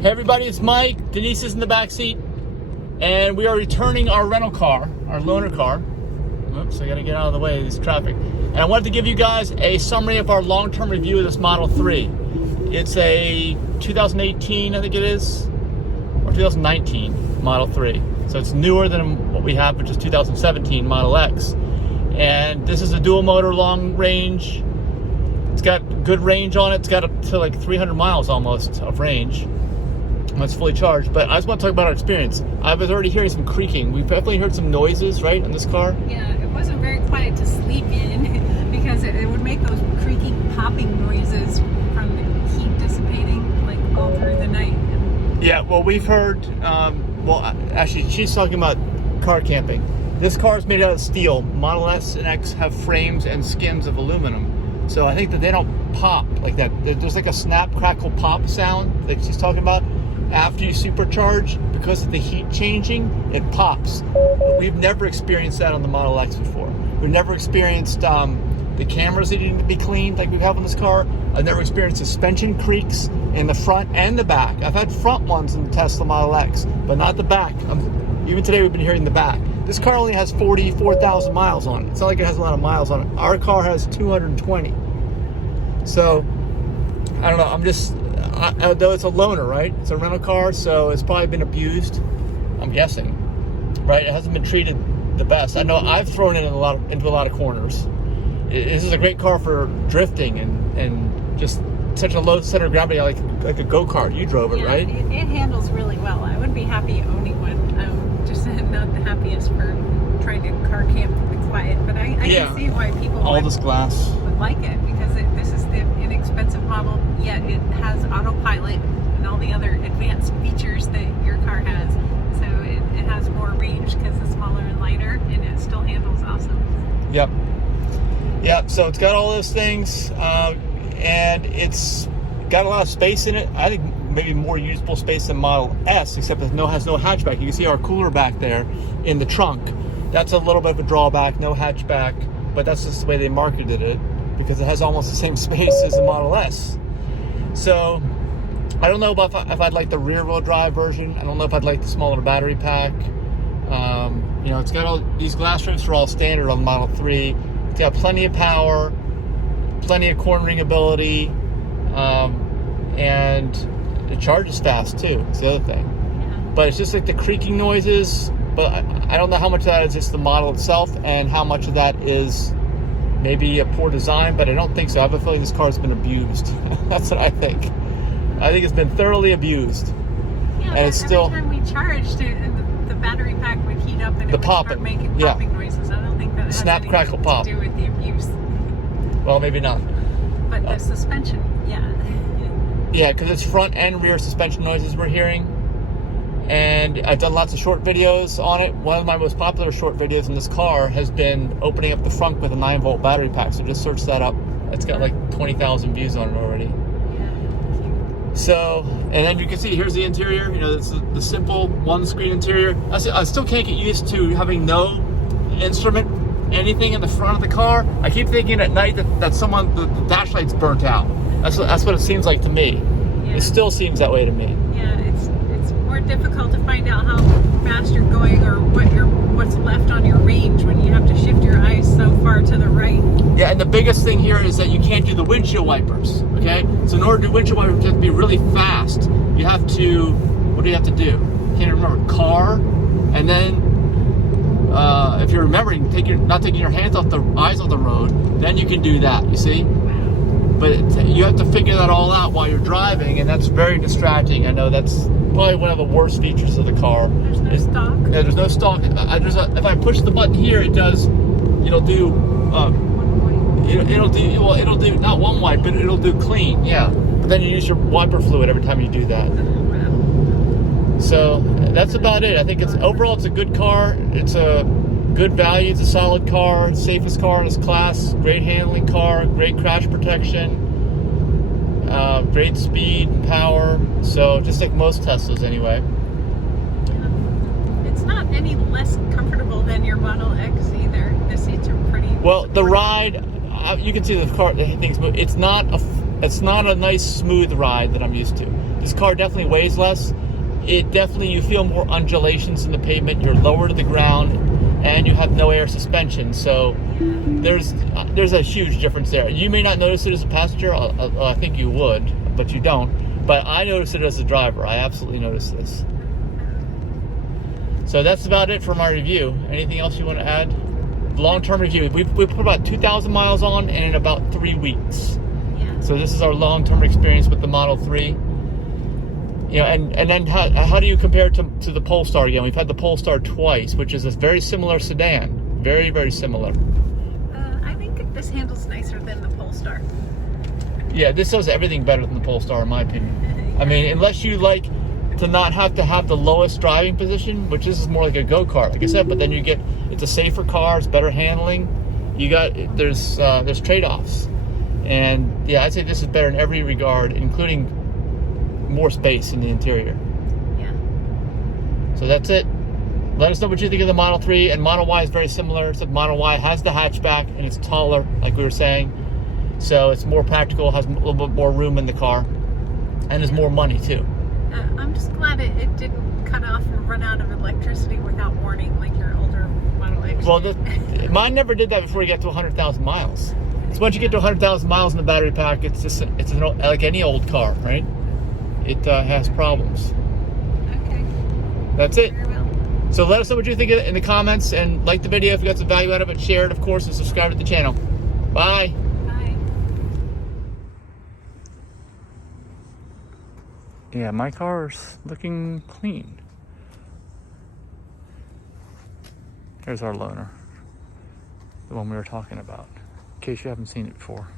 Hey everybody, it's Mike. Denise is in the back seat, and we are returning our rental car, our loaner car. Oops, I gotta get out of the way of this traffic. And I wanted to give you guys a summary of our long-term review of this Model 3. It's a 2018, I think it is, or 2019 Model 3. So it's newer than what we have, which is 2017 Model X. And this is a dual motor long range. It's got good range on it. It's got up to like 300 miles almost of range when it's fully charged. But I just want to talk about our experience. I was already hearing some creaking. We've definitely heard some noises, right, in this car? Yeah, it wasn't very quiet to sleep in because it would make those creaking, popping noises from the heat dissipating like all through the night. Yeah, well, we've heard, actually, she's talking about car camping. This car is made out of steel. Model S and X have frames and skins of aluminum. So I think that they don't pop like that. There's like a snap, crackle, pop sound that she's talking about. After you supercharge, because of the heat changing, it pops. But we've never experienced that on the Model X before. We've never experienced the cameras that need to be cleaned like we have on this car. I've never experienced suspension creaks in the front and the back. I've had front ones in the Tesla Model X, but not the back. Even today we've been hearing the back. This car only has 44,000 miles on it. It's not like it has a lot of miles on it. Our car has 220. So, I don't know, though it's a loaner, right? It's a rental car, so it's probably been abused, I'm guessing, right? It hasn't been treated the best. I know I've thrown it into a lot of corners. This is a great car for drifting and just such a low center of gravity, like a go-kart. You drove it, right? It handles really well. I would be happy owning one. I'm just not the happiest for trying to car camp with quiet, but I can see why people all this glass would like it, because this is the inexpensive model, yet it has autopilot and all the other advanced features that your car has. So it has more range because it's smaller and lighter, and it still handles awesome. Yep, so it's got all those things, and it's got a lot of space in it. I think maybe more usable space than Model S, except it has no hatchback. You can see our cooler back there in the trunk. That's a little bit of a drawback, no hatchback, but that's just the way they marketed it, because it has almost the same space as the Model S. So I don't know if I'd like the rear-wheel drive version. I don't know if I'd like the smaller battery pack. It's got all these glass roofs are all standard on the Model 3. It's got plenty of power, plenty of cornering ability, and it charges fast too. It's the other thing. Yeah. But it's just like the creaking noises. But I don't know how much of that is just the model itself and how much of that is maybe a poor design, but I don't think so. I have a feeling this car's been abused. That's what I think. I think it's been thoroughly abused. Yeah, and it's still... Every time we charged it, the battery pack would heat up and it would start making popping noises. I don't think that has snap, crackle, pop to do with the abuse. Well, maybe not. But the suspension, Yeah, because it's front and rear suspension noises we're hearing. And I've done lots of short videos on it. One of my most popular short videos in this car has been opening up the front with a 9-volt battery pack. So just search that up. It's got like 20,000 views on it already. Yeah. So, and then you can see here's the interior. It's the simple one-screen interior. I still can't get used to having no instrument, anything in the front of the car. I keep thinking at night that the dash light's burnt out. That's what it seems like to me. Yeah. It still seems that way to me. Yeah, it's more difficult to find out how fast you're going or what's left on your range when you have to shift your eyes so far to the right. Yeah, and the biggest thing here is that you can't do the windshield wipers, okay? So in order to do windshield wipers, you have to be really fast. You have to, what do you have to do? Can't remember, car, and then if you're remembering, not taking your eyes off the road, then you can do that, you see? But you have to figure that all out while you're driving, and that's very distracting. I know that's probably one of the worst features of the car. There's no stock. Yeah, there's no stock. If I push the button here, it'll do not one wipe, but it'll do clean. Yeah, but then you use your wiper fluid every time you do that. So that's about it. I think overall it's a good car. It's a good value. It's a solid car. Safest car in its class. Great handling car. Great crash protection. Great speed, power. So just like most Teslas anyway. It's not any less comfortable than your Model X either. The seats are pretty. Well, the ride, you can see the car, things move. It's not It's not a nice smooth ride that I'm used to. This car definitely weighs less. You feel more undulations in the pavement. You're lower to the ground, and you have no air suspension. So there's a huge difference there. You may not notice it as a passenger. I think you would, but you don't. But I notice it as a driver. I absolutely notice this. So that's about it for my review. Anything else you want to add? Long-term review. We put about 2,000 miles on in about 3 weeks. Yeah. So this is our long-term experience with the Model 3. You know, and then how do you compare it to the Polestar again? We've had the Polestar twice, which is a very similar sedan. Very, very similar. I think this handles nicer than the Polestar. Yeah, this does everything better than the Polestar, in my opinion. I mean, unless you like to not have to have the lowest driving position, which this is more like a go-kart, like I said, but then it's a safer car, it's better handling. There's trade-offs. And yeah, I'd say this is better in every regard, including more space in the interior. Yeah. So that's it. Let us know what you think of the Model 3, and Model Y is very similar, except Model Y has the hatchback and it's taller, like we were saying. So it's more practical, has a little bit more room in the car, and is more money too. I'm just glad it didn't cut off and run out of electricity without warning like your older Model X. Well, mine never did that before you get to 100,000 miles. So once you get to 100,000 miles in the battery pack, it's like any old car, right? It has problems. Okay. That's it. Very well. So let us know what you think in the comments, and like the video if you got some value out of it. Share it, of course, and subscribe to the channel. Bye. Bye. Yeah, my car's looking clean. Here's our loaner, the one we were talking about, in case you haven't seen it before.